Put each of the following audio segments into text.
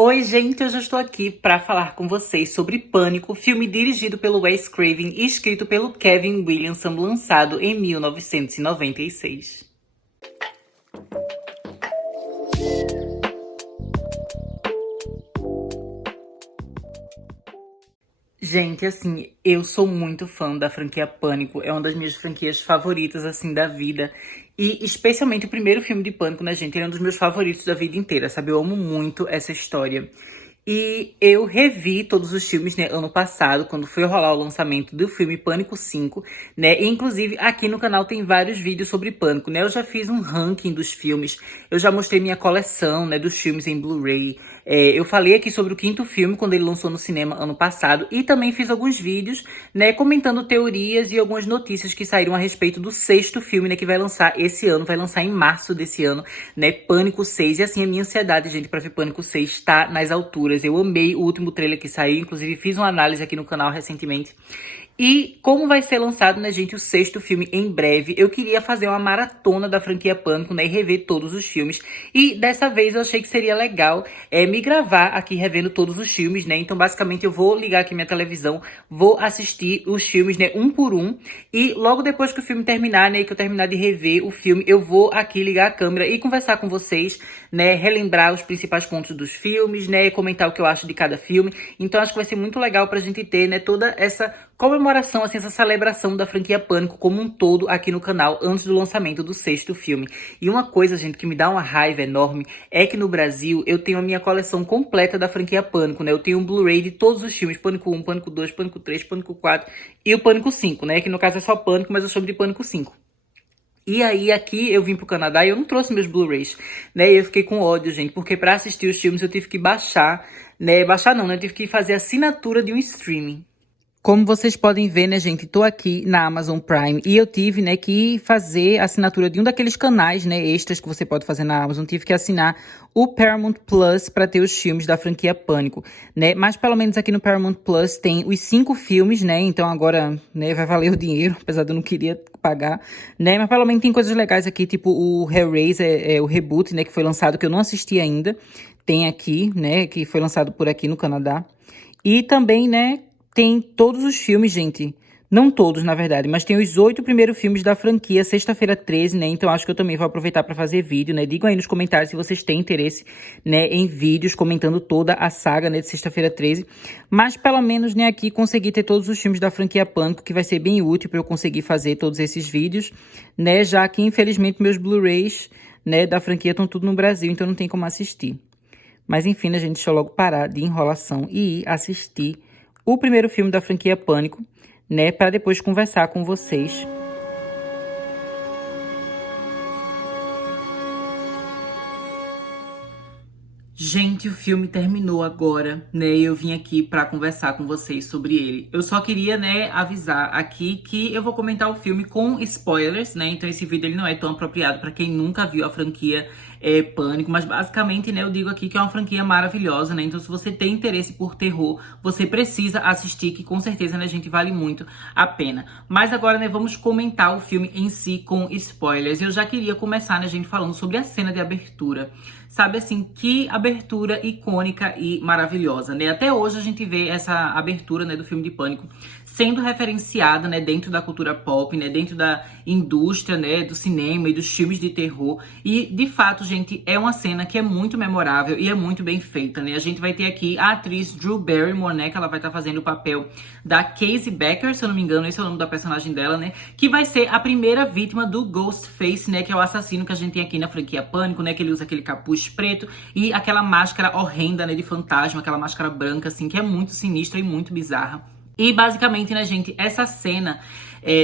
Oi, gente, eu já estou aqui para falar com vocês sobre Pânico, filme dirigido pelo Wes Craven e escrito pelo Kevin Williamson, lançado em 1996. Gente, assim, eu sou muito fã da franquia Pânico, é uma das minhas franquias favoritas, assim, da vida. E especialmente o primeiro filme de Pânico, né, gente? Ele é um dos meus favoritos da vida inteira, sabe? Eu amo muito essa história. E eu revi todos os filmes, né, ano passado, quando foi rolar o lançamento do filme Pânico 5, né? E, inclusive, aqui no canal tem vários vídeos sobre Pânico, né? Eu já fiz um ranking dos filmes, eu já mostrei minha coleção, né, dos filmes em Blu-ray. Eu falei aqui sobre o quinto filme, quando ele lançou no cinema ano passado, e também fiz alguns vídeos, né, comentando teorias e algumas notícias que saíram a respeito do sexto filme, né, que vai lançar esse ano, vai lançar em março desse ano, né, Pânico 6. E assim, a minha ansiedade, gente, pra ver Pânico 6 tá nas alturas. Eu amei o último trailer que saiu, inclusive fiz uma análise aqui no canal recentemente. E como vai ser lançado, né, gente, o sexto filme em breve, eu queria fazer uma maratona da franquia Pânico, né, e rever todos os filmes. E dessa vez eu achei que seria legal me gravar aqui revendo todos os filmes, né? Então, basicamente, eu vou ligar aqui minha televisão, vou assistir os filmes, né, um por um. E logo depois que o filme terminar, né, que eu terminar de rever o filme, eu vou aqui ligar a câmera e conversar com vocês, né, relembrar os principais pontos dos filmes, né, comentar o que eu acho de cada filme. Então, acho que vai ser muito legal pra gente ter, né, toda essa comemoração, assim, essa celebração da franquia Pânico como um todo aqui no canal antes do lançamento do sexto filme. E uma coisa, gente, que me dá uma raiva enorme é que no Brasil eu tenho a minha coleção completa da franquia Pânico, né? Eu tenho um Blu-ray de todos os filmes, Pânico 1, Pânico 2, Pânico 3, Pânico 4 e o Pânico 5, né? Que no caso é só Pânico, mas eu chamo de Pânico 5. E aí, aqui, eu vim pro Canadá e eu não trouxe meus Blu-rays, né? E eu fiquei com ódio, gente, porque pra assistir os filmes eu tive que baixar, né? Baixar não, né? Eu tive que fazer assinatura de um streaming. Como vocês podem ver, né, gente, tô aqui na Amazon Prime e eu tive, né, que fazer a assinatura de um daqueles canais, né, extras que você pode fazer na Amazon. Tive que assinar o Paramount Plus para ter os filmes da franquia Pânico, né? Mas pelo menos aqui no Paramount Plus tem os 5 filmes, né? Então agora, né, vai valer o dinheiro, apesar de eu não queria pagar, né? Mas pelo menos tem coisas legais aqui, tipo o Hellraiser, o reboot, né, que foi lançado, que eu não assisti ainda. Tem aqui, né, que foi lançado por aqui no Canadá. E também, né, tem todos os filmes, gente. Não todos, na verdade, mas tem os 8 primeiros filmes da franquia, Sexta-feira 13, né? Então acho que eu também vou aproveitar para fazer vídeo, né? Digam aí nos comentários se vocês têm interesse, né, em vídeos comentando toda a saga, né, de Sexta-feira 13. Mas pelo menos, né, aqui consegui ter todos os filmes da franquia Pânico, que vai ser bem útil para eu conseguir fazer todos esses vídeos, né? Já que infelizmente meus Blu-rays, né, da franquia estão tudo no Brasil, então não tem como assistir. Mas enfim, né, gente, deixa eu logo parar de enrolação e ir assistir o primeiro filme da franquia Pânico, né, para depois conversar com vocês. Gente, o filme terminou agora, né? E eu vim aqui para conversar com vocês sobre ele. Eu só queria, né, avisar aqui que eu vou comentar o filme com spoilers, né? Então esse vídeo ele não é tão apropriado para quem nunca viu a franquia Pânico, mas basicamente, né, eu digo aqui que é uma franquia maravilhosa, né? Então se você tem interesse por terror, você precisa assistir, que com certeza, né, gente, vale muito a pena. Mas agora, né, vamos comentar o filme em si com spoilers. Eu já queria começar, né, gente, falando sobre a cena de abertura. Sabe, assim, que abertura icônica e maravilhosa, né? Até hoje a gente vê essa abertura, né, do filme de Pânico sendo referenciada, né, dentro da cultura pop, né, dentro da indústria, né, do cinema e dos filmes de terror. E, de fato, gente, é uma cena que é muito memorável e é muito bem feita, né? A gente vai ter aqui a atriz Drew Barrymore, né, que ela vai estar fazendo o papel da Casey Becker, se eu não me engano, esse é o nome da personagem dela, né, que vai ser a primeira vítima do Ghostface, né, que é o assassino que a gente tem aqui na franquia Pânico, né, que ele usa aquele capuz preto e aquela máscara horrenda, né, de fantasma, aquela máscara branca, assim, que é muito sinistra e muito bizarra. E basicamente, né, gente, essa cena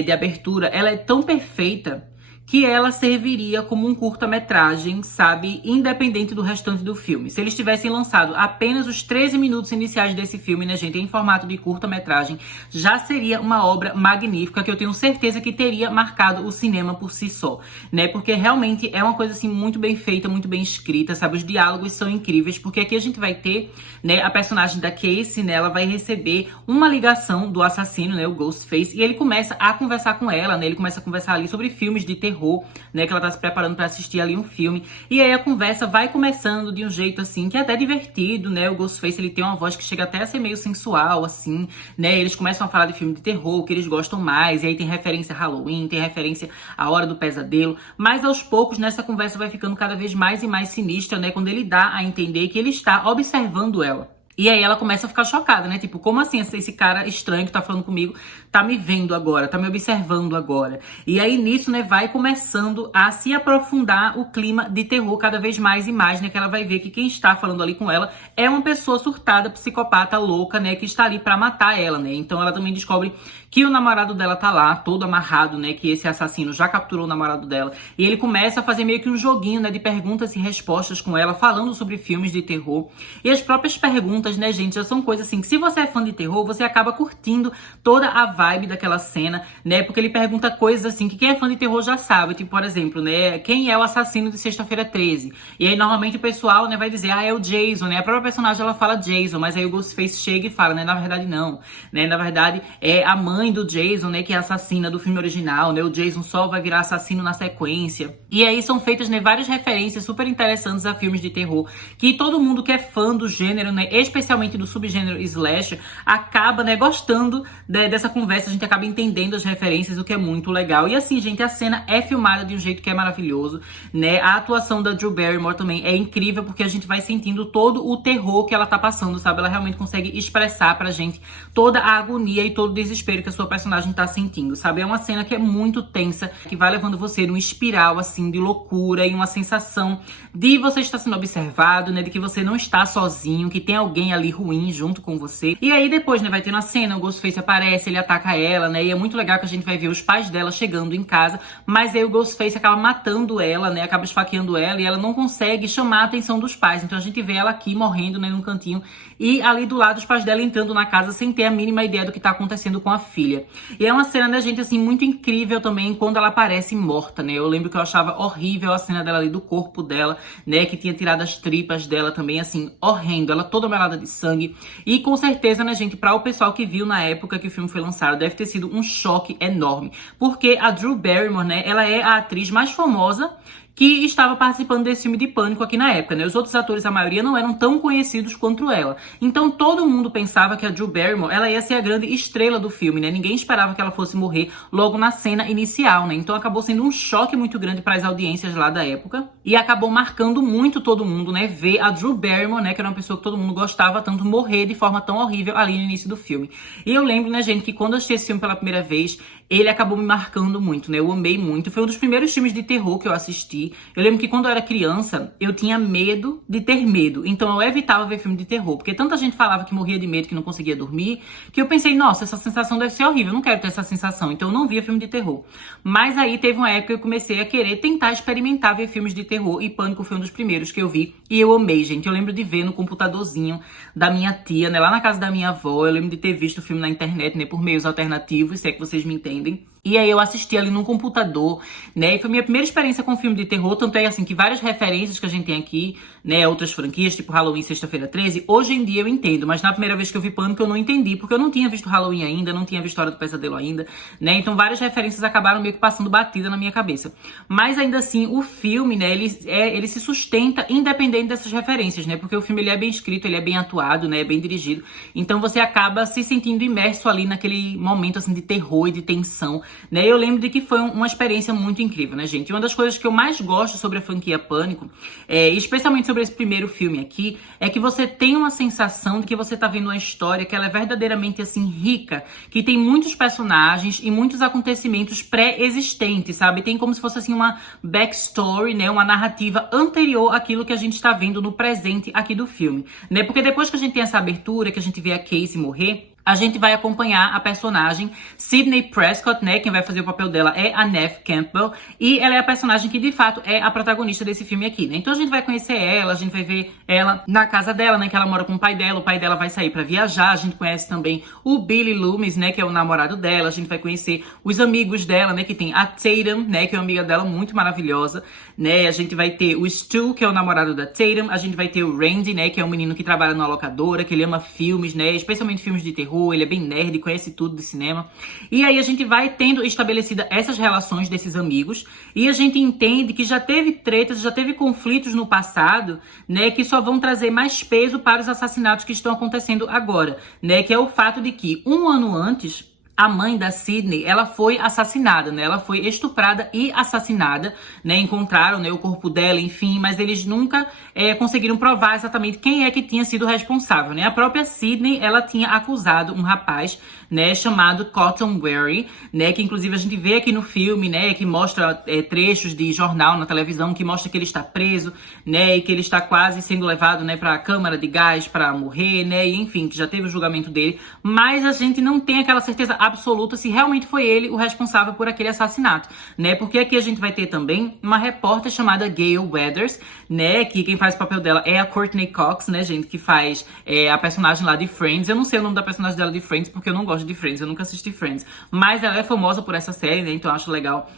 de abertura, ela é tão perfeita que ela serviria como um curta-metragem, sabe, independente do restante do filme. Se eles tivessem lançado apenas os 13 minutos iniciais desse filme, né, gente, em formato de curta-metragem, já seria uma obra magnífica que eu tenho certeza que teria marcado o cinema por si só, né, porque realmente é uma coisa, assim, muito bem feita, muito bem escrita, sabe, os diálogos são incríveis, porque aqui a gente vai ter, né, a personagem da Casey, né, ela vai receber uma ligação do assassino, né, o Ghostface, e ele começa a conversar com ela, né, ele começa a conversar ali sobre filmes de terror, terror, né, que ela tá se preparando pra assistir ali um filme. E aí a conversa vai começando de um jeito, assim, que é até divertido, né, o Ghostface, ele tem uma voz que chega até a ser meio sensual, assim, né, eles começam a falar de filme de terror, que eles gostam mais, e aí tem referência a Halloween, tem referência à Hora do Pesadelo, mas aos poucos, nessa conversa vai ficando cada vez mais e mais sinistra, né, quando ele dá a entender que ele está observando ela. E aí ela começa a ficar chocada, né? Tipo, como assim esse cara estranho que tá falando comigo tá me vendo agora, tá me observando agora? E aí nisso, né, vai começando a se aprofundar o clima de terror cada vez mais e mais, né? Que ela vai ver que quem está falando ali com ela é uma pessoa surtada, psicopata, louca, né? Que está ali pra matar ela, né? Então ela também descobre que o namorado dela tá lá, todo amarrado, né? Que esse assassino já capturou o namorado dela. E ele começa a fazer meio que um joguinho, né? De perguntas e respostas com ela, falando sobre filmes de terror. E as próprias perguntas, né, gente, já são coisas assim que se você é fã de terror, você acaba curtindo toda a vibe daquela cena, né? Porque ele pergunta coisas assim que quem é fã de terror já sabe. Tipo, por exemplo, né? Quem é o assassino de Sexta-feira 13? E aí, normalmente, o pessoal, né, vai dizer, é o Jason, né? A própria personagem, ela fala Jason, mas aí o Ghostface chega e fala, né? Na verdade, não. Né? Na verdade, é a mãe do Jason, né? Que é a assassina do filme original, né? O Jason só vai virar assassino na sequência. E aí são feitas, né, várias referências super interessantes a filmes de terror, que todo mundo que é fã do gênero, né? Especialmente do subgênero slasher, acaba, né, gostando dessa conversa, a gente acaba entendendo as referências, o que é muito legal. E assim, gente, a cena é filmada de um jeito que é maravilhoso, né? A atuação da Drew Barrymore também é incrível, porque a gente vai sentindo todo o terror que ela tá passando, sabe? Ela realmente consegue expressar pra gente toda a agonia e todo o desespero que a sua personagem tá sentindo, sabe? É uma cena que é muito tensa, que vai levando você numa espiral, assim, de loucura e uma sensação de você estar sendo observado, né? De que você não está sozinho, que tem alguém ali ruim junto com você. E aí depois, né, vai ter uma cena, o Ghostface aparece, ele ataca ela, né? E é muito legal que a gente vai ver os pais dela chegando em casa, mas aí o Ghostface acaba matando ela, né? Acaba esfaqueando ela e ela não consegue chamar a atenção dos pais. Então a gente vê ela aqui morrendo, né, num cantinho, e ali do lado os pais dela entrando na casa sem ter a mínima ideia do que tá acontecendo com a filha. E é uma cena da gente, assim, muito incrível também quando ela aparece morta, né? Eu lembro que eu achava horrível a cena dela ali, do corpo dela, né? Que tinha tirado as tripas dela também, assim, horrendo. Ela toda melada de sangue. E com certeza, né, gente, para o pessoal que viu na época que o filme foi lançado, deve ter sido um choque enorme. Porque a Drew Barrymore, né, ela é a atriz mais famosa que estava participando desse filme de Pânico aqui na época, né? Os outros atores, a maioria, não eram tão conhecidos quanto ela. Então todo mundo pensava que a Drew Barrymore, ela ia ser a grande estrela do filme, né? Ninguém esperava que ela fosse morrer logo na cena inicial, né? Então acabou sendo um choque muito grande para as audiências lá da época. E acabou marcando muito todo mundo, né? Ver a Drew Barrymore, né? Que era uma pessoa que todo mundo gostava tanto, morrer de forma tão horrível ali no início do filme. E eu lembro, né, gente, que quando eu assisti esse filme pela primeira vez, ele acabou me marcando muito, né? Eu amei muito. Foi um dos primeiros filmes de terror que eu assisti. Eu lembro que quando eu era criança, eu tinha medo de ter medo. Então eu evitava ver filme de terror. Porque tanta gente falava que morria de medo, que não conseguia dormir, que eu pensei, nossa, essa sensação deve ser horrível. Eu não quero ter essa sensação. Então eu não via filme de terror. Mas aí teve uma época que eu comecei a querer tentar experimentar ver filmes de terror. E Pânico foi um dos primeiros que eu vi. E eu amei, gente. Eu lembro de ver no computadorzinho da minha tia, né? Lá na casa da minha avó. Eu lembro de ter visto o filme na internet, né? Por meios alternativos, se é que vocês me entendem. E aí eu assisti ali no computador, né? E foi minha primeira experiência com filme de terror. Tanto é assim que várias referências que a gente tem aqui, né? Outras franquias, tipo Halloween, Sexta-feira 13, hoje em dia eu entendo. Mas na primeira vez que eu vi Pânico eu não entendi, porque eu não tinha visto Halloween ainda, não tinha visto Hora do Pesadelo ainda, né? Então várias referências acabaram meio que passando batida na minha cabeça. Mas ainda assim, o filme, né? Ele se sustenta independente dessas referências, né? Porque o filme, ele é bem escrito, ele é bem atuado, né? É bem dirigido. Então você acaba se sentindo imerso ali naquele momento, assim, de terror e de tensão, né? Eu lembro de que foi uma experiência muito incrível, né, gente? E uma das coisas que eu mais gosto sobre a franquia Pânico, especialmente sobre esse primeiro filme aqui, é que você tem uma sensação de que você tá vendo uma história que ela é verdadeiramente, assim, rica, que tem muitos personagens e muitos acontecimentos pré-existentes, sabe? Tem como se fosse, assim, uma backstory, né? Uma narrativa anterior àquilo que a gente está vendo no presente aqui do filme, né? Porque depois que a gente tem essa abertura, que a gente vê a Casey morrer, a gente vai acompanhar a personagem Sidney Prescott, né? Quem vai fazer o papel dela é a Neve Campbell. E ela é a personagem que, de fato, é a protagonista desse filme aqui, né? Então a gente vai conhecer ela, a gente vai ver ela na casa dela, né? Que ela mora com o pai dela. O pai dela vai sair pra viajar. A gente conhece também o Billy Loomis, né? Que é o namorado dela. A gente vai conhecer os amigos dela, né? Que tem a Tatum, né? Que é uma amiga dela muito maravilhosa, né? A gente vai ter o Stu, que é o namorado da Tatum. A gente vai ter o Randy, né? Que é um menino que trabalha numa locadora, que ele ama filmes, né? Especialmente filmes de terror. terror, ele é bem nerd, conhece tudo de cinema. E aí a gente vai tendo estabelecida essas relações desses amigos e a gente entende que já teve tretas, já teve conflitos no passado, né, que só vão trazer mais peso para os assassinatos que estão acontecendo agora, né, que é o fato de que um ano antes a mãe da Sidney, ela foi assassinada, né? Ela foi estuprada e assassinada, né? Encontraram, né, o corpo dela, enfim, mas eles nunca conseguiram provar exatamente quem é que tinha sido responsável, né? A própria Sidney, ela tinha acusado um rapaz, né, chamado Cotton Wary, né? Que inclusive a gente vê aqui no filme, né? Que mostra trechos de jornal na televisão, que mostra que ele está preso, né? E que ele está quase sendo levado, né, para a câmara de gás para morrer, né? E enfim, que já teve o julgamento dele, mas a gente não tem aquela certeza absoluta se realmente foi ele o responsável por aquele assassinato, né? Porque aqui a gente vai ter também uma repórter chamada Gayle Weathers, né? Que quem faz o papel dela é a Courtney Cox, né, gente? Que faz a personagem lá de Friends. Eu não sei o nome da personagem dela de Friends, porque eu não gosto de Friends, eu nunca assisti Friends. Mas ela é famosa por essa série, né? Então eu acho legal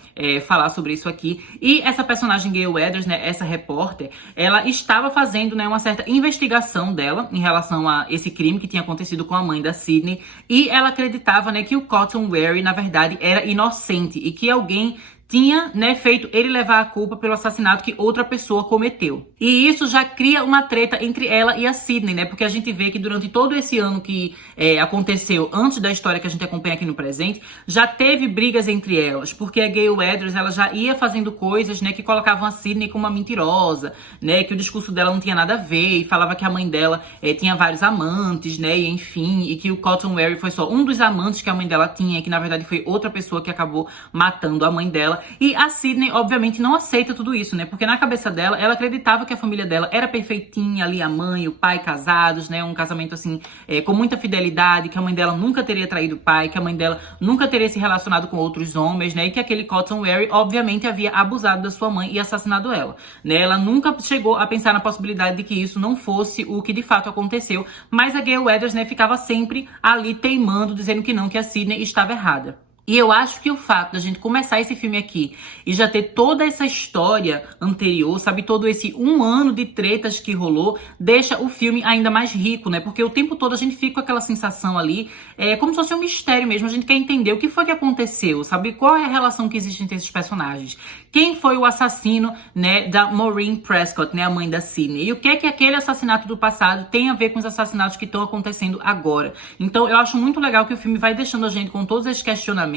falar sobre isso aqui. E essa personagem Gayle Weathers, né? Essa repórter, ela estava fazendo, né, uma certa investigação dela em relação a esse crime que tinha acontecido com a mãe da Sidney. E ela acreditava, né, que o Cotton Wary, na verdade, era inocente e que alguém tinha, né, feito ele levar a culpa pelo assassinato que outra pessoa cometeu. E isso já cria uma treta entre ela e a Sidney, né? Porque a gente vê que durante todo esse ano que aconteceu, antes da história que a gente acompanha aqui no presente, já teve brigas entre elas. Porque a Gayle Weathers, ela já ia fazendo coisas, né, que colocavam a Sidney como uma mentirosa, né? Que o discurso dela não tinha nada a ver e falava que a mãe dela tinha vários amantes, né? E enfim, e que o Cotton Wary foi só um dos amantes que a mãe dela tinha, e que na verdade foi outra pessoa que acabou matando a mãe dela. E a Sidney, obviamente, não aceita tudo isso, né? Porque na cabeça dela, ela acreditava que a família dela era perfeitinha, ali a mãe e o pai casados, né? Um casamento, assim, com muita fidelidade, que a mãe dela nunca teria traído o pai, que a mãe dela nunca teria se relacionado com outros homens, né? E que aquele Cotton Wary, obviamente, havia abusado da sua mãe e assassinado ela, né? Ela nunca chegou a pensar na possibilidade de que isso não fosse o que de fato aconteceu, mas a Gayle Weathers, né, ficava sempre ali teimando, dizendo que não, que a Sidney estava errada. E eu acho que o fato da gente começar esse filme aqui e já ter toda essa história anterior, sabe, todo esse um ano de tretas que rolou, deixa o filme ainda mais rico, né? Porque o tempo todo a gente fica com aquela sensação ali, como se fosse um mistério mesmo. A gente quer entender o que foi que aconteceu, sabe? Qual é a relação que existe entre esses personagens? Quem foi o assassino, né, da Maureen Prescott, né, a mãe da Sidney? E o que é que aquele assassinato do passado tem a ver com os assassinatos que estão acontecendo agora? Então eu acho muito legal que o filme vai deixando a gente com todos esses questionamentos.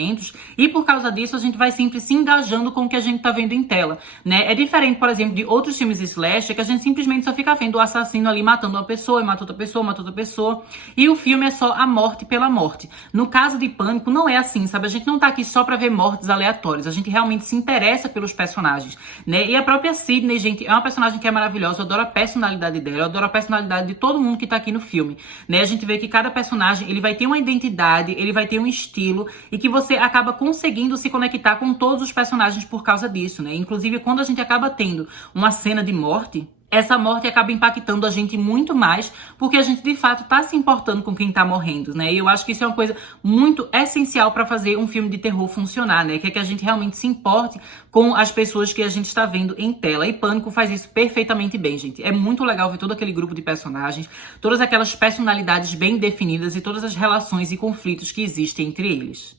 E por causa disso a gente vai sempre se engajando com o que a gente tá vendo em tela, né? É diferente, por exemplo, de outros filmes slasher, que a gente simplesmente só fica vendo o assassino ali matando uma pessoa, e mata outra pessoa, mata outra pessoa, e o filme é só a morte pela morte. No caso de Pânico não é assim, sabe? A gente não tá aqui só pra ver mortes aleatórias, a gente realmente se interessa pelos personagens, né? E a própria Sidney, gente, é uma personagem que é maravilhosa, eu adoro a personalidade dela, eu adoro a personalidade de todo mundo que tá aqui no filme, né? A gente vê que cada personagem, ele vai ter uma identidade, ele vai ter um estilo, e que você acaba conseguindo se conectar com todos os personagens por causa disso, né? Inclusive, quando a gente acaba tendo uma cena de morte, essa morte acaba impactando a gente muito mais, porque a gente de fato tá se importando com quem tá morrendo, né? E eu acho que isso é uma coisa muito essencial pra fazer um filme de terror funcionar, né? Que é que a gente realmente se importe com as pessoas que a gente está vendo em tela. E Pânico faz isso perfeitamente bem, gente. É muito legal ver todo aquele grupo de personagens, todas aquelas personalidades bem definidas e todas as relações e conflitos que existem entre eles.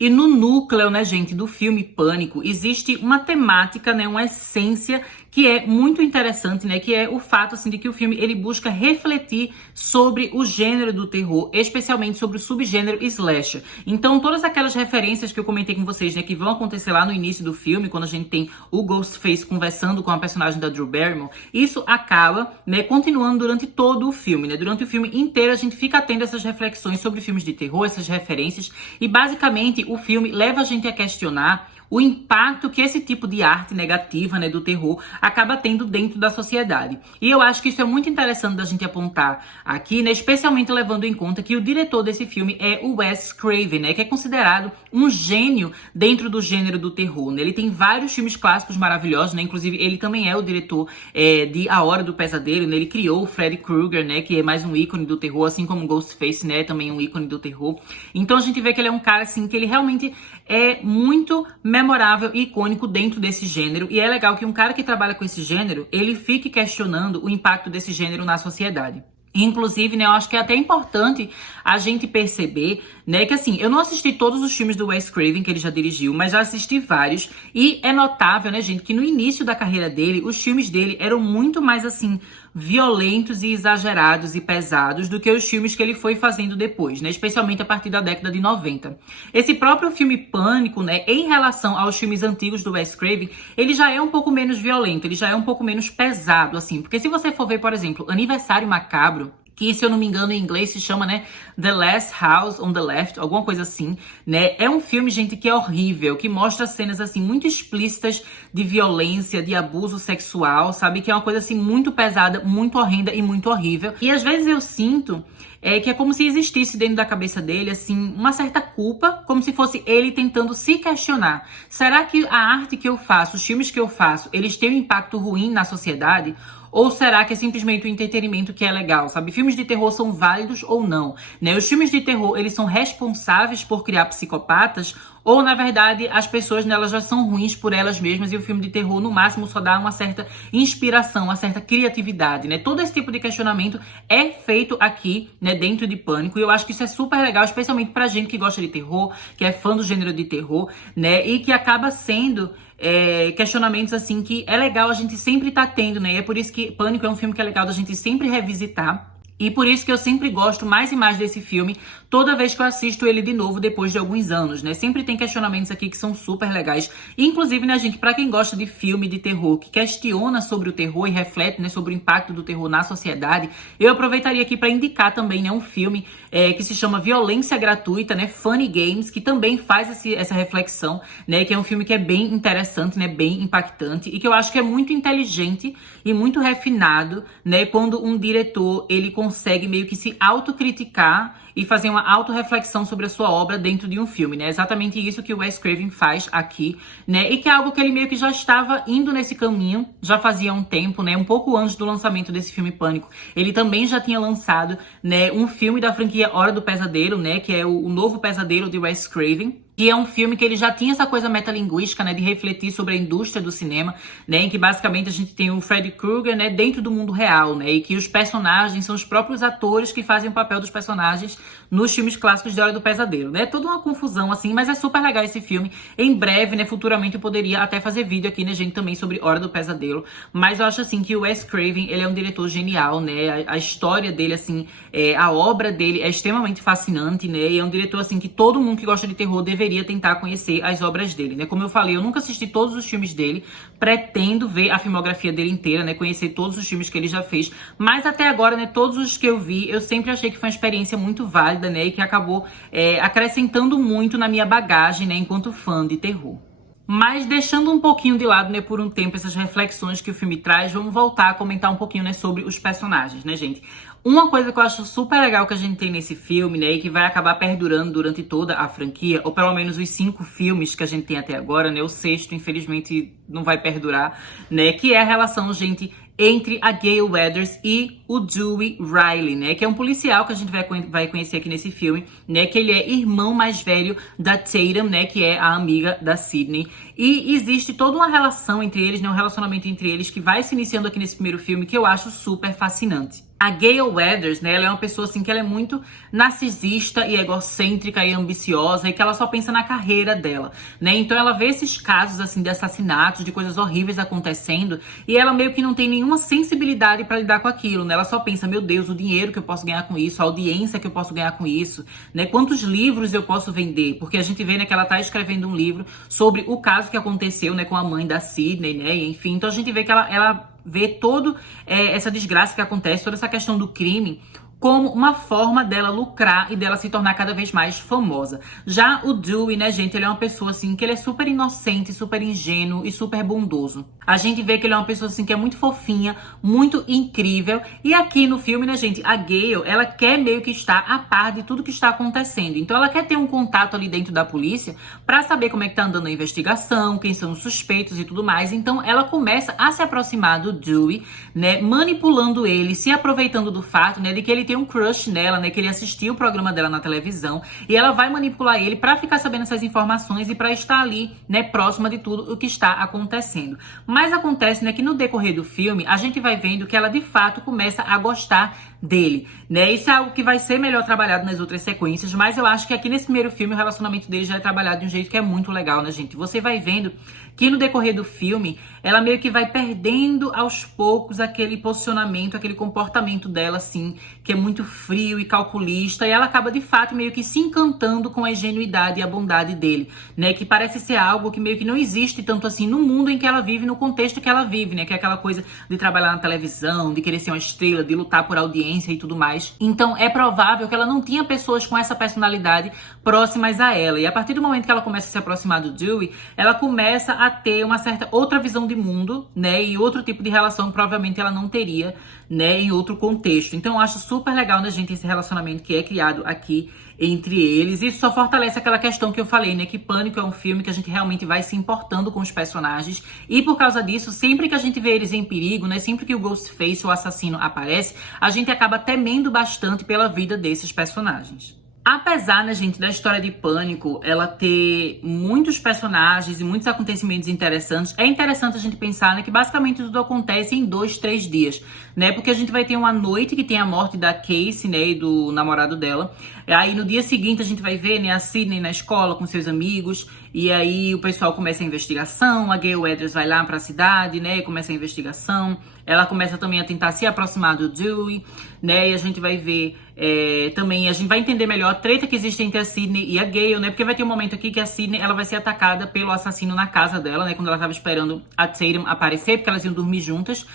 E no núcleo, né, gente, do filme Pânico, existe uma temática, né, uma essência que é muito interessante, né, que é o fato, assim, de que o filme, ele busca refletir sobre o gênero do terror, especialmente sobre o subgênero slasher. Então, todas aquelas referências que eu comentei com vocês, né, que vão acontecer lá no início do filme, quando a gente tem o Ghostface conversando com a personagem da Drew Barrymore, isso acaba, né, continuando durante todo o filme, né, durante o filme inteiro a gente fica tendo essas reflexões sobre filmes de terror, essas referências, e basicamente o filme leva a gente a questionar o impacto que esse tipo de arte negativa, né, do terror, acaba tendo dentro da sociedade. E eu acho que isso é muito interessante da gente apontar aqui, né, especialmente levando em conta que o diretor desse filme é o Wes Craven, né, que é considerado um gênio dentro do gênero do terror, né? Ele tem vários filmes clássicos maravilhosos, né? Inclusive, ele também é o diretor de A Hora do Pesadelo, né? Ele criou o Freddy Krueger, né, que é mais um ícone do terror, assim como o Ghostface, né, também um ícone do terror. Então a gente vê que ele é um cara, assim, que ele realmente é muito memorável e icônico dentro desse gênero, e é legal que um cara que trabalha com esse gênero, ele fique questionando o impacto desse gênero na sociedade. Inclusive, né, eu acho que é até importante a gente perceber, né, que assim, eu não assisti todos os filmes do Wes Craven que ele já dirigiu, mas já assisti vários, e é notável, né, gente, que no início da carreira dele, os filmes dele eram muito mais, assim, violentos e exagerados e pesados do que os filmes que ele foi fazendo depois, né, especialmente a partir da década de 90. Esse próprio filme Pânico, né, em relação aos filmes antigos do Wes Craven, ele já é um pouco menos violento, ele já é um pouco menos pesado, assim, porque se você for ver, por exemplo, Aniversário Macabro, que, se eu não me engano, em inglês se chama, né, The Last House on the Left, alguma coisa assim, né? É um filme, gente, que é horrível, que mostra cenas, assim, muito explícitas de violência, de abuso sexual, sabe? Que é uma coisa, assim, muito pesada, muito horrenda e muito horrível. E às vezes eu sinto que é como se existisse dentro da cabeça dele, assim, uma certa culpa, como se fosse ele tentando se questionar. Será que a arte que eu faço, os filmes que eu faço, eles têm um impacto ruim na sociedade? Ou será que é simplesmente um entretenimento que é legal, sabe? Filmes de terror são válidos ou não, né? Os filmes de terror, eles são responsáveis por criar psicopatas? Ou, na verdade, as pessoas nelas já são ruins por elas mesmas e o filme de terror, no máximo, só dá uma certa inspiração, uma certa criatividade, né? Todo esse tipo de questionamento é feito aqui, né, dentro de Pânico, e eu acho que isso é super legal, especialmente pra gente que gosta de terror, que é fã do gênero de terror, né? E que acaba sendo questionamentos, assim, que é legal a gente sempre tá tendo, né? E é por isso que Pânico é um filme que é legal da gente sempre revisitar. E por isso que eu sempre gosto mais e mais desse filme, toda vez que eu assisto ele de novo depois de alguns anos, né? Sempre tem questionamentos aqui que são super legais. Inclusive, né, gente, pra quem gosta de filme de terror, que questiona sobre o terror e reflete, né, sobre o impacto do terror na sociedade, eu aproveitaria aqui pra indicar também, né, um filme que se chama Violência Gratuita, né, Funny Games, que também faz essa reflexão, né, que é um filme que é bem interessante, né, bem impactante, e que eu acho que é muito inteligente e muito refinado, né, quando um diretor, ele consegue meio que se autocriticar e fazer uma autorreflexão sobre a sua obra dentro de um filme, né? É exatamente isso que o Wes Craven faz aqui, né? E que é algo que ele meio que já estava indo nesse caminho, já fazia um tempo, né? Um pouco antes do lançamento desse filme Pânico. Ele também já tinha lançado, né, um filme da franquia Hora do Pesadelo, né? Que é o Novo Pesadelo de Wes Craven. Que é um filme que ele já tinha essa coisa metalinguística, né, de refletir sobre a indústria do cinema, né, em que basicamente a gente tem o Freddy Krueger, né, dentro do mundo real, né, e que os personagens são os próprios atores que fazem o papel dos personagens nos filmes clássicos de Hora do Pesadelo, né, toda uma confusão assim, mas é super legal esse filme. Em breve, né, futuramente eu poderia até fazer vídeo aqui, né, gente, também sobre Hora do Pesadelo, mas eu acho assim que o Wes Craven, ele é um diretor genial, né, a história dele, assim, a obra dele é extremamente fascinante, né, e é um diretor, assim, que todo mundo que gosta de terror deveria tentar conhecer as obras dele, né? Como eu falei, eu nunca assisti todos os filmes dele, pretendo ver a filmografia dele inteira, né? Conhecer todos os filmes que ele já fez, mas até agora, né, todos os que eu vi, eu sempre achei que foi uma experiência muito válida, né? E que acabou acrescentando muito na minha bagagem, né? Enquanto fã de terror. Mas deixando um pouquinho de lado, né, por um tempo, essas reflexões que o filme traz, vamos voltar a comentar um pouquinho, né, sobre os personagens, né, gente? Uma coisa que eu acho super legal que a gente tem nesse filme, né, e que vai acabar perdurando durante toda a franquia, ou pelo menos os 5 filmes que a gente tem até agora, né, o 6º, infelizmente, não vai perdurar, né, que é a relação, gente, entre a Gale Weathers e o Dewey Riley, né? Que é um policial que a gente vai conhecer aqui nesse filme, né? Que ele é irmão mais velho da Tatum, né? Que é a amiga da Sidney. E existe toda uma relação entre eles, né? Um relacionamento entre eles que vai se iniciando aqui nesse primeiro filme que eu acho super fascinante. A Gale Weathers, né, ela é uma pessoa assim que ela é muito narcisista e egocêntrica e ambiciosa e que ela só pensa na carreira dela, né? Então ela vê esses casos assim de assassinatos, de coisas horríveis acontecendo e ela meio que não tem nenhuma sensibilidade para lidar com aquilo, né? Ela só pensa, meu Deus, o dinheiro que eu posso ganhar com isso, a audiência que eu posso ganhar com isso, né? Quantos livros eu posso vender? Porque a gente vê, né, que ela tá escrevendo um livro sobre o caso que aconteceu, né, com a mãe da Sidney, né? E, enfim, então a gente vê que ela vê toda essa desgraça que acontece, toda essa questão do crime, como uma forma dela lucrar e dela se tornar cada vez mais famosa. Já o Dewey, né, gente, ele é uma pessoa, assim, que ele é super inocente, super ingênuo e super bondoso. A gente vê que ele é uma pessoa, assim, que é muito fofinha, muito incrível. E aqui no filme, né, gente, a Gale, ela quer meio que estar a par de tudo que está acontecendo. Então ela quer ter um contato ali dentro da polícia pra saber como é que tá andando a investigação, quem são os suspeitos e tudo mais. Então ela começa a se aproximar do Dewey, né, manipulando ele, se aproveitando do fato, né, de que ele tem tem um crush nela, né? Que ele assistiu o programa dela na televisão e ela vai manipular ele pra ficar sabendo essas informações e pra estar ali, né, próxima de tudo o que está acontecendo. Mas acontece, né, que no decorrer do filme, a gente vai vendo que ela de fato começa a gostar dele, né? Isso é algo que vai ser melhor trabalhado nas outras sequências, mas eu acho que aqui nesse primeiro filme o relacionamento dele já é trabalhado de um jeito que é muito legal, né, gente? Você vai vendo que no decorrer do filme, ela meio que vai perdendo aos poucos aquele posicionamento, aquele comportamento dela, assim, que é muito frio e calculista, e ela acaba de fato meio que se encantando com a ingenuidade e a bondade dele, né? Que parece ser algo que meio que não existe tanto assim no mundo em que ela vive, no contexto que ela vive, né? Que é aquela coisa de trabalhar na televisão, de querer ser uma estrela, de lutar por audiência e tudo mais. Então é provável que ela não tinha pessoas com essa personalidade próximas a ela. E a partir do momento que ela começa a se aproximar do Dewey, ela começa a ter uma certa outra visão de mundo, né? E outro tipo de relação que provavelmente ela não teria, né? Em outro contexto. Então eu acho super legal, né, gente, esse relacionamento que é criado aqui entre eles. Isso só fortalece aquela questão que eu falei, né? Que Pânico é um filme que a gente realmente vai se importando com os personagens. E por causa disso, sempre que a gente vê eles em perigo, né? Sempre que o Ghostface, o assassino, aparece, a gente acaba temendo bastante pela vida desses personagens. Apesar, né, gente, da história de Pânico, ela ter muitos personagens e muitos acontecimentos interessantes, é interessante a gente pensar, né, que basicamente tudo acontece em 2, 3 dias, né? Porque a gente vai ter uma noite que tem a morte da Casey, né, e do namorado dela. Aí no dia seguinte a gente vai ver, né, a Sidney na escola com seus amigos, e aí o pessoal começa a investigação, a Gayle Weathers vai lá pra cidade, né, e começa a investigação. Ela começa também a tentar se aproximar do Dewey, né, e a gente vai ver também, a gente vai entender melhor a treta que existe entre a Sidney e a Gayle, né, porque vai ter um momento aqui que a Sidney, ela vai ser atacada pelo assassino na casa dela, né, quando ela tava esperando a Tatum aparecer, porque elas iam dormir juntas,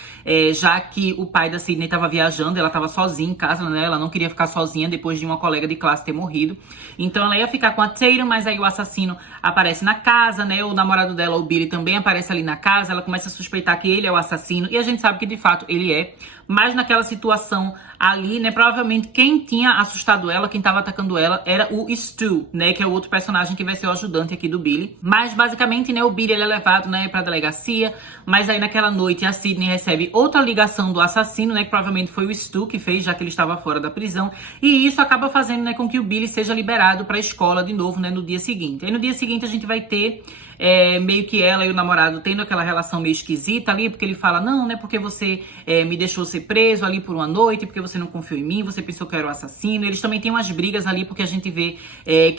já que o pai da Sidney tava viajando, ela tava sozinha em casa, né, ela não queria ficar sozinha depois de uma colega de classe ter morrido, então ela ia ficar com a Tatum, mas aí o assassino aparece na casa, né, o namorado dela, o Billy, também aparece ali na casa, ela começa a suspeitar que ele é o assassino, e a gente sabe que de fato ele é, mas naquela situação ali, né, provavelmente quem tinha assustado ela, quem tava atacando ela, era o Stu, né, que é o outro personagem que vai ser o ajudante aqui do Billy. Mas basicamente, né, o Billy, ele é levado, né, pra delegacia, mas aí naquela noite a Sidney recebe outra ligação do assassino, né, que provavelmente foi o Stu que fez, já que ele estava fora da prisão, e isso acaba fazendo, né, com que o Billy seja liberado pra escola de novo, né, no dia seguinte. Aí no dia seguinte a gente vai ter meio que ela e o namorado tendo aquela relação meio esquisita ali, porque ele fala, não, né, porque você me deixou ser preso ali por uma noite, porque você não confiou em mim, você pensou que eu era o assassino. Eles também têm umas brigas ali, porque a gente vê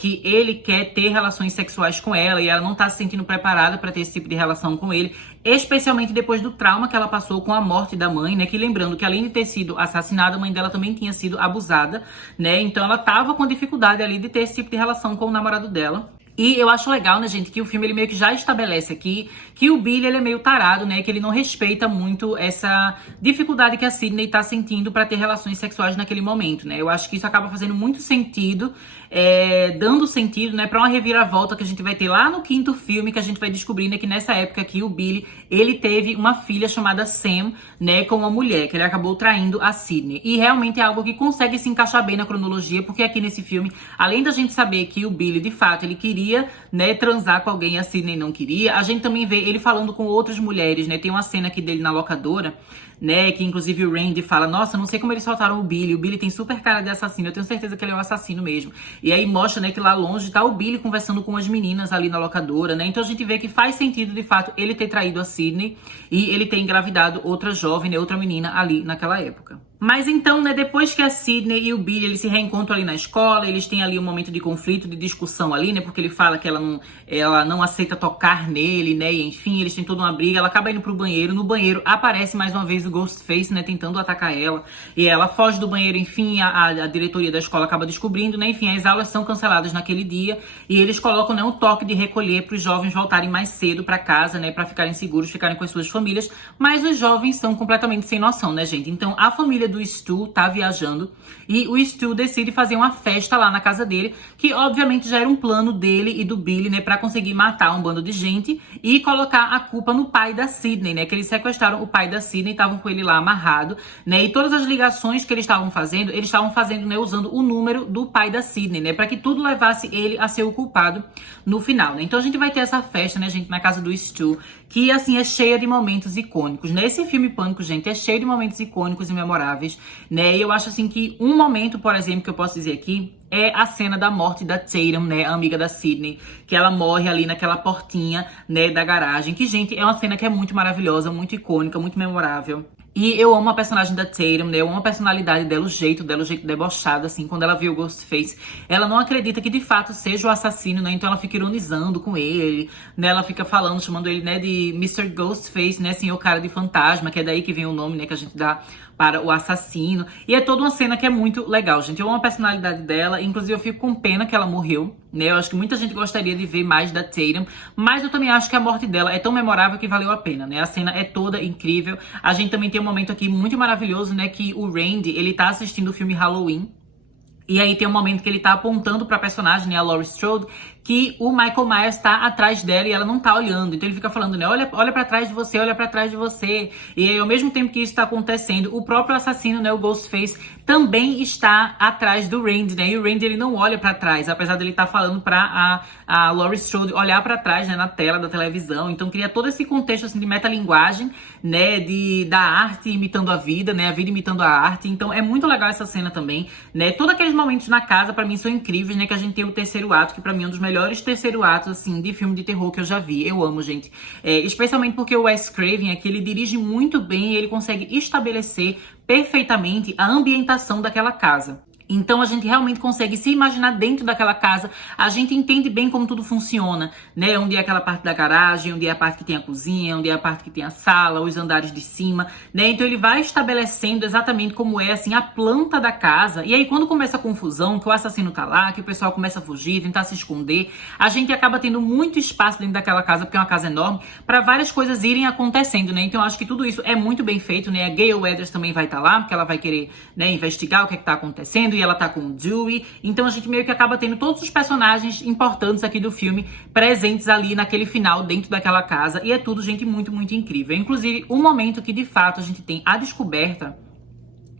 que ele quer ter relações sexuais com ela e ela não tá se sentindo preparada pra ter esse tipo de relação com ele, especialmente depois do trauma que ela passou com a morte da mãe, né, que lembrando que além de ter sido assassinada, a mãe dela também tinha sido abusada, né, então ela tava com dificuldade ali de ter esse tipo de relação com o namorado dela. E eu acho legal, né, gente, que o filme ele meio que já estabelece aqui que o Billy, ele é meio tarado, né, que ele não respeita muito essa dificuldade que a Sidney tá sentindo pra ter relações sexuais naquele momento, né. Eu acho que isso acaba fazendo muito sentido, dando sentido, né, pra uma reviravolta que a gente vai ter lá no 5º filme, que a gente vai descobrir, né, que nessa época aqui o Billy, ele teve uma filha chamada Sam, né, com uma mulher, que ele acabou traindo a Sidney. E realmente é algo que consegue se encaixar bem na cronologia, porque aqui nesse filme, além da gente saber que o Billy, de fato, ele queria, né, transar com alguém e a Sidney não queria, a gente também vê ele falando com outras mulheres, né, tem uma cena aqui dele na locadora, né, que inclusive o Randy fala, nossa, não sei como eles soltaram o Billy tem super cara de assassino, eu tenho certeza que ele é um assassino mesmo. E aí mostra, né, que lá longe tá o Billy conversando com as meninas ali na locadora, né, então a gente vê que faz sentido, de fato, ele ter traído a Sidney e ele ter engravidado outra jovem, né, outra menina ali naquela época. Mas então, né, depois que a Sidney e o Billy, eles se reencontram ali na escola, eles têm ali um momento de conflito, de discussão ali, né, porque ele fala que ela não aceita tocar nele, né, e enfim, eles têm toda uma briga, ela acaba indo pro banheiro, no banheiro aparece mais uma vez o Ghostface, né, tentando atacar ela, e ela foge do banheiro, enfim, a diretoria da escola acaba descobrindo, né, enfim, as aulas são canceladas naquele dia, e eles colocam, né, um toque de recolher pros jovens voltarem mais cedo pra casa, né, pra ficarem seguros, ficarem com as suas famílias, mas os jovens são completamente sem noção, né, gente, então a família do Stu tá viajando e o Stu decide fazer uma festa lá na casa dele, que obviamente já era um plano dele e do Billy, né, pra conseguir matar um bando de gente e colocar a culpa no pai da Sidney, né, que eles sequestraram o pai da Sidney, estavam com ele lá amarrado, né, e todas as ligações que eles estavam fazendo, né, usando o número do pai da Sidney, né, pra que tudo levasse ele a ser o culpado no final, né. Então a gente vai ter essa festa, né, gente, na casa do Stu, que, assim, é cheia de momentos icônicos, né. Esse filme Pânico, gente, é cheio de momentos icônicos e memoráveis. memoráveis, né? E eu acho, assim, que um momento, por exemplo, que eu posso dizer aqui, é a cena da morte da Tatum, né, a amiga da Sydney, que ela morre ali naquela portinha, né, da garagem, que, gente, é uma cena que é muito maravilhosa, muito icônica, muito memorável. E eu amo a personagem da Tatum, né? Eu amo a personalidade dela, o jeito debochado, assim, quando ela vê o Ghostface. Ela não acredita que de fato seja o assassino, né? Então ela fica ironizando com ele, né? Ela fica falando, chamando ele, né, de Mr. Ghostface, né? Senhor cara de fantasma, que é daí que vem o nome, né, que a gente dá para o assassino. E é toda uma cena que é muito legal, gente. Eu amo a personalidade dela, inclusive eu fico com pena que ela morreu, né? Eu acho que muita gente gostaria de ver mais da Tatum, mas eu também acho que a morte dela é tão memorável que valeu a pena, né? A cena é toda incrível. A gente também tem um momento aqui muito maravilhoso, né? Que o Randy, ele tá assistindo o filme Halloween. E aí tem um momento que ele tá apontando pra personagem, né, a Laurie Strode, que o Michael Myers tá atrás dela e ela não tá olhando. Então ele fica falando, né, olha pra trás de você, olha pra trás de você. E aí, ao mesmo tempo que isso tá acontecendo, o próprio assassino, né, o Ghostface, também está atrás do Randy, né? E o Randy, ele não olha pra trás, apesar dele estar falando pra a Laurie Strode olhar pra trás, né, na tela da televisão. Então cria todo esse contexto, assim, de metalinguagem, né, da arte imitando a vida, né, a vida imitando a arte. Então é muito legal essa cena também, né? Todos aqueles momentos na casa, pra mim, são incríveis, né? Que a gente tem o terceiro ato, que pra mim é um dos melhores terceiro atos, assim, de filme de terror que eu já vi. Eu amo, gente. Especialmente porque o Wes Craven aqui, ele dirige muito bem e ele consegue estabelecer perfeitamente a ambientação daquela casa. Então a gente realmente consegue se imaginar dentro daquela casa, a gente entende bem como tudo funciona, né? Onde é aquela parte da garagem, onde é a parte que tem a cozinha, onde é a parte que tem a sala, os andares de cima, né? Então ele vai estabelecendo exatamente como é, assim, a planta da casa. E aí quando começa a confusão, que o assassino tá lá, que o pessoal começa a fugir, tentar se esconder, a gente acaba tendo muito espaço dentro daquela casa, porque é uma casa enorme, para várias coisas irem acontecendo, né? Então eu acho que tudo isso é muito bem feito, né? A Gale Weathers também vai estar lá, porque ela vai querer, né, investigar o que é que tá acontecendo, e ela tá com o Dewey, então a gente meio que acaba tendo todos os personagens importantes aqui do filme presentes ali naquele final dentro daquela casa, e é tudo, gente, muito, muito incrível. Inclusive, o momento que de fato a gente tem a descoberta,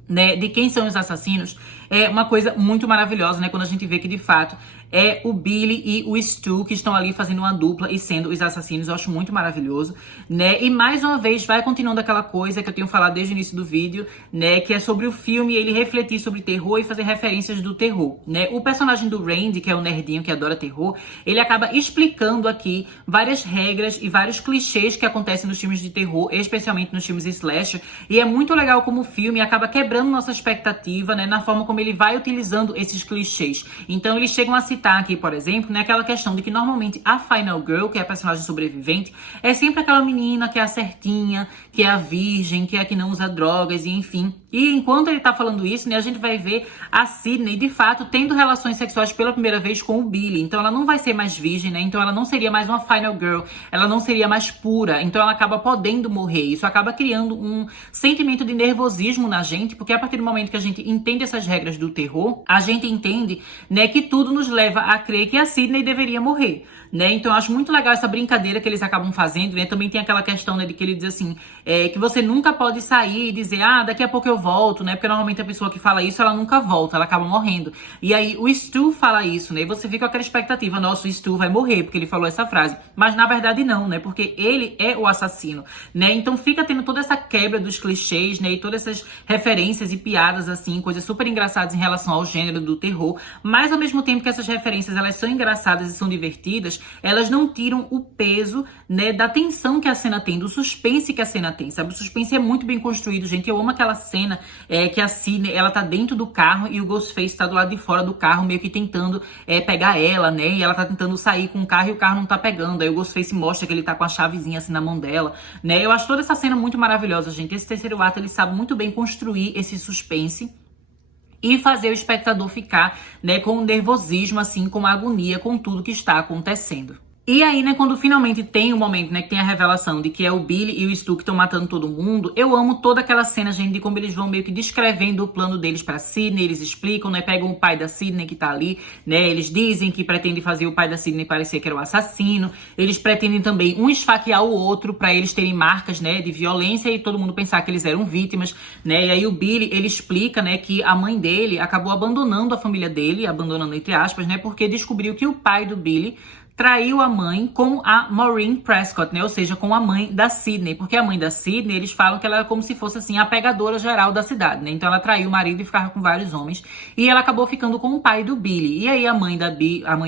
né, de quem são os assassinos, é uma coisa muito maravilhosa, né, quando a gente vê que de fato é o Billy e o Stu que estão ali fazendo uma dupla e sendo os assassinos. Eu acho muito maravilhoso, né? E mais uma vez vai continuando aquela coisa que eu tenho falado desde o início do vídeo, né? Que é sobre o filme, ele refletir sobre terror e fazer referências do terror, né? O personagem do Randy, que é o nerdinho que adora terror, ele acaba explicando aqui várias regras e vários clichês que acontecem nos filmes de terror, especialmente nos filmes slasher. E é muito legal como o filme acaba quebrando nossa expectativa, né? Na forma como ele vai utilizando esses clichês. Então eles chegam a citar aqui, por exemplo, né, aquela questão de que normalmente a Final Girl, que é a personagem sobrevivente, é sempre aquela menina que é a certinha, que é a virgem, que é a que não usa drogas, e enfim. E enquanto ele tá falando isso, né, a gente vai ver a Sydney, de fato, tendo relações sexuais pela primeira vez com o Billy. Então ela não vai ser mais virgem, né? Então ela não seria mais uma Final Girl, ela não seria mais pura. Então ela acaba podendo morrer. Isso acaba criando um sentimento de nervosismo na gente, porque a partir do momento que a gente entende essas regras do terror, a gente entende, né, que tudo nos leva a crer que a Sydney deveria morrer, né? Então eu acho muito legal essa brincadeira que eles acabam fazendo, né? Também tem aquela questão, né, de que ele diz assim, que você nunca pode sair e dizer, daqui a pouco eu volto, né? Porque normalmente a pessoa que fala isso, ela nunca volta, ela acaba morrendo. E aí o Stu fala isso, né? E você fica com aquela expectativa, nossa, o Stu vai morrer, porque ele falou essa frase. Mas na verdade não, né? Porque ele é o assassino, né? Então fica tendo toda essa quebra dos clichês, né? E todas essas referências e piadas, assim, coisas super engraçadas em relação ao gênero do terror. Mas ao mesmo tempo que essas referências, elas são engraçadas e são divertidas, elas não tiram o peso, né, da tensão que a cena tem, do suspense que a cena tem, sabe? O suspense é muito bem construído, gente. Eu amo aquela cena que a Sydney, ela tá dentro do carro e o Ghostface tá do lado de fora do carro, meio que tentando pegar ela, né? E ela tá tentando sair com o carro e o carro não tá pegando. Aí o Ghostface mostra que ele tá com a chavezinha assim na mão dela, né? Eu acho toda essa cena muito maravilhosa, gente. Esse terceiro ato, ele sabe muito bem construir esse suspense e fazer o espectador ficar, né, com um nervosismo, assim, com uma agonia com tudo que está acontecendo. E aí, né, quando finalmente tem o momento, né, que tem a revelação de que é o Billy e o Stu que estão matando todo mundo, eu amo toda aquela cena, gente, de como eles vão meio que descrevendo o plano deles pra Sydney, eles explicam, né, pegam o pai da Sydney que tá ali, né, eles dizem que pretendem fazer o pai da Sydney parecer que era o assassino, eles pretendem também um esfaquear o outro pra eles terem marcas, né, de violência e todo mundo pensar que eles eram vítimas, né, e aí o Billy, ele explica, né, que a mãe dele acabou abandonando a família dele, abandonando entre aspas, né, porque descobriu que o pai do Billy traiu a mãe com a Maureen Prescott, né? Ou seja, com a mãe da Sydney. Porque a mãe da Sydney, eles falam que ela era como se fosse, assim, a pegadora geral da cidade, né? Então ela traiu o marido e ficava com vários homens. E ela acabou ficando com o pai do Billy. E aí a mãe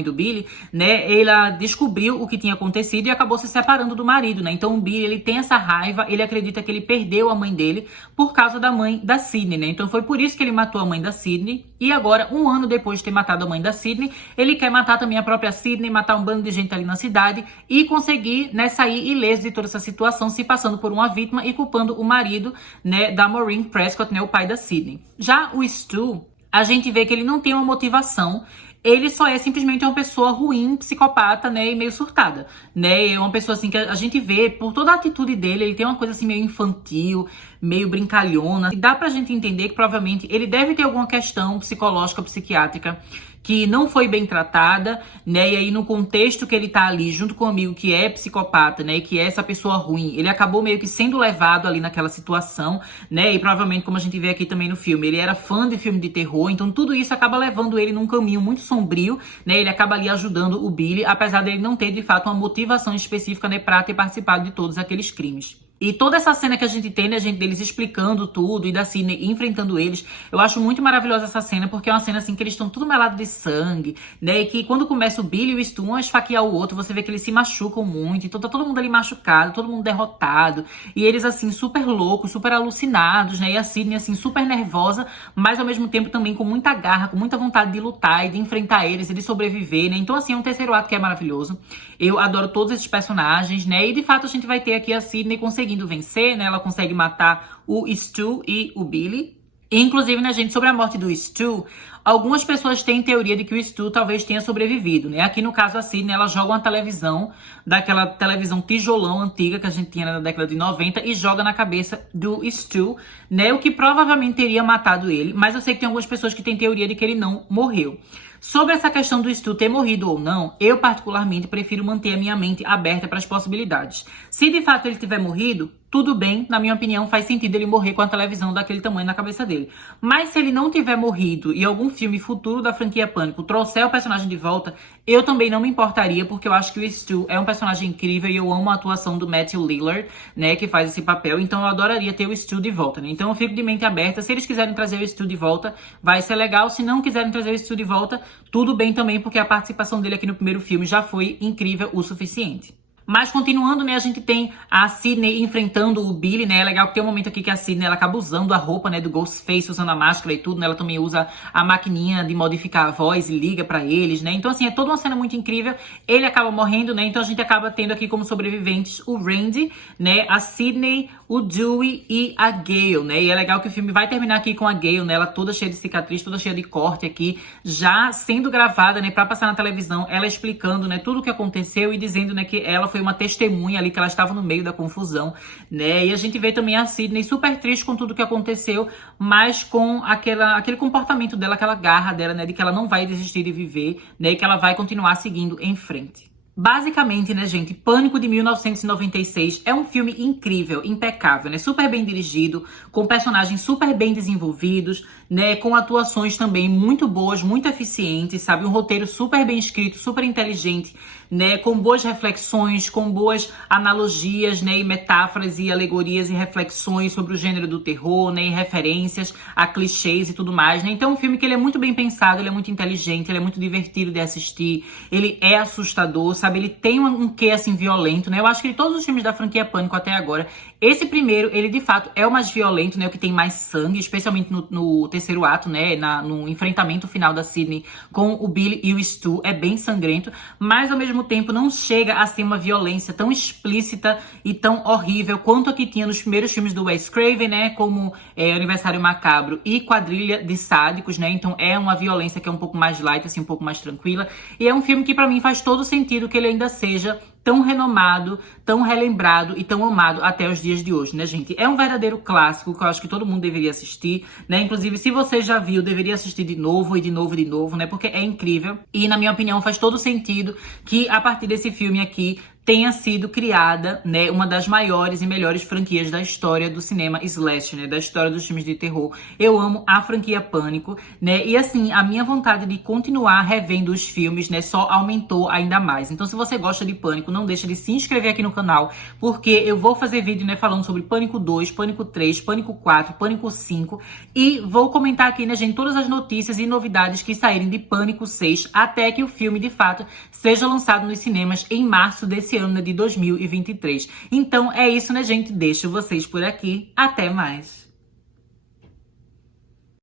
do Billy, né? Ela descobriu o que tinha acontecido e acabou se separando do marido, né? Então o Billy, ele tem essa raiva, ele acredita que ele perdeu a mãe dele por causa da mãe da Sydney, né? Então foi por isso que ele matou a mãe da Sydney. E agora, um ano depois de ter matado a mãe da Sydney, ele quer matar também a própria Sydney, matar um bando de gente ali na cidade e conseguir, né, sair ileso de toda essa situação, se passando por uma vítima e culpando o marido, né, da Maureen Prescott, né, o pai da Sydney. Já o Stu, a gente vê que ele não tem uma motivação. Ele só é simplesmente uma pessoa ruim, psicopata, né, e meio surtada, né, é uma pessoa assim que a gente vê por toda a atitude dele, ele tem uma coisa assim meio infantil, meio brincalhona, e dá pra gente entender que provavelmente ele deve ter alguma questão psicológica, psiquiátrica, que não foi bem tratada, né, e aí no contexto que ele tá ali junto com um amigo que é psicopata, né, e que é essa pessoa ruim, ele acabou meio que sendo levado ali naquela situação, né, e provavelmente, como a gente vê aqui também no filme, ele era fã de filme de terror, então tudo isso acaba levando ele num caminho muito sombrio, né, ele acaba ali ajudando o Billy, apesar dele não ter, de fato, uma motivação específica, né, pra ter participado de todos aqueles crimes. E toda essa cena que a gente tem, né, gente, deles explicando tudo e da Sydney enfrentando eles, eu acho muito maravilhosa essa cena, porque é uma cena assim que eles estão tudo melado de sangue, né, e que quando começa o Billy e o Stu um a esfaquear o outro, você vê que eles se machucam muito, então tá todo mundo ali machucado, todo mundo derrotado, e eles assim super loucos, super alucinados, né, e a Sydney assim super nervosa, mas ao mesmo tempo também com muita garra, com muita vontade de lutar e de enfrentar eles e de sobreviver, né, então assim é um terceiro ato que é maravilhoso. Eu adoro todos esses personagens, né, e de fato a gente vai ter aqui a Sydney conseguindo vencer, né? Ela consegue matar o Stu e o Billy. E, inclusive, né, gente, sobre a morte do Stu, algumas pessoas têm teoria de que o Stu talvez tenha sobrevivido, né? Aqui no caso, a Sydney, ela joga uma televisão, daquela televisão tijolão antiga que a gente tinha na década de 90 e joga na cabeça do Stu, né? O que provavelmente teria matado ele, mas eu sei que tem algumas pessoas que têm teoria de que ele não morreu. Sobre essa questão do Stu ter morrido ou não, eu particularmente prefiro manter a minha mente aberta para as possibilidades. Se de fato ele tiver morrido, tudo bem, na minha opinião, faz sentido ele morrer com a televisão daquele tamanho na cabeça dele. Mas se ele não tiver morrido e algum filme futuro da franquia Pânico trouxer o personagem de volta, eu também não me importaria, porque eu acho que o Stu é um personagem incrível e eu amo a atuação do Matthew Lillard, né, que faz esse papel, então eu adoraria ter o Stu de volta, né? Então eu fico de mente aberta, se eles quiserem trazer o Stu de volta, vai ser legal, se não quiserem trazer o Stu de volta, tudo bem também, porque a participação dele aqui no primeiro filme já foi incrível o suficiente. Mas continuando, né, a gente tem a Sydney enfrentando o Billy, né, é legal que tem um momento aqui que a Sydney, ela acaba usando a roupa, né, do Ghostface, usando a máscara e tudo, né, ela também usa a maquininha de modificar a voz e liga pra eles, né, então assim, é toda uma cena muito incrível, ele acaba morrendo, né, então a gente acaba tendo aqui como sobreviventes o Randy, né, a Sydney, o Dewey e a Gale, né, e é legal que o filme vai terminar aqui com a Gale, né, ela toda cheia de cicatriz, toda cheia de corte aqui, já sendo gravada, né, pra passar na televisão, ela explicando, né, tudo o que aconteceu e dizendo, né, que ela foi uma testemunha ali, que ela estava no meio da confusão, né, e a gente vê também a Sydney super triste com tudo que aconteceu, mas com aquele comportamento dela, aquela garra dela, né, de que ela não vai desistir de viver, né, e que ela vai continuar seguindo em frente. Basicamente, né, gente, Pânico de 1996 é um filme incrível, impecável, né, super bem dirigido, com personagens super bem desenvolvidos, né, com atuações também muito boas, muito eficientes, sabe, um roteiro super bem escrito, super inteligente, né, com boas reflexões, com boas analogias, né, e metáforas e alegorias e reflexões sobre o gênero do terror, né, e referências a clichês e tudo mais, né, então é um filme que ele é muito bem pensado, ele é muito inteligente, ele é muito divertido de assistir, ele é assustador, sabe, ele tem um quê, assim, violento, né, eu acho que de todos os filmes da franquia Pânico até agora, esse primeiro, ele de fato é o mais violento, né, o que tem mais sangue, especialmente no terceiro ato, né, no enfrentamento final da Sydney com o Billy e o Stu, é bem sangrento, mas ao mesmo tempo não chega a ser uma violência tão explícita e tão horrível quanto a que tinha nos primeiros filmes do Wes Craven, né, como Aniversário Macabro e Quadrilha de Sádicos, né, então é uma violência que é um pouco mais light, assim, um pouco mais tranquila, e é um filme que pra mim faz todo sentido que ele ainda seja tão renomado, tão relembrado e tão amado até os dias de hoje, né, gente? É um verdadeiro clássico que eu acho que todo mundo deveria assistir, né? Inclusive, se você já viu, deveria assistir de novo e de novo e de novo, né? Porque é incrível. E, na minha opinião, faz todo sentido que, a partir desse filme aqui, tenha sido criada, né, uma das maiores e melhores franquias da história do cinema slash, né, da história dos filmes de terror. Eu amo a franquia Pânico, né, e assim, a minha vontade de continuar revendo os filmes, né, só aumentou ainda mais. Então, se você gosta de Pânico, não deixa de se inscrever aqui no canal, porque eu vou fazer vídeo, né, falando sobre Pânico 2, Pânico 3, Pânico 4, Pânico 5, e vou comentar aqui, né, gente, todas as notícias e novidades que saírem de Pânico 6, até que o filme, de fato, seja lançado nos cinemas em março desse ano, né, de 2023. Então é isso, né, gente? Deixo vocês por aqui. Até mais!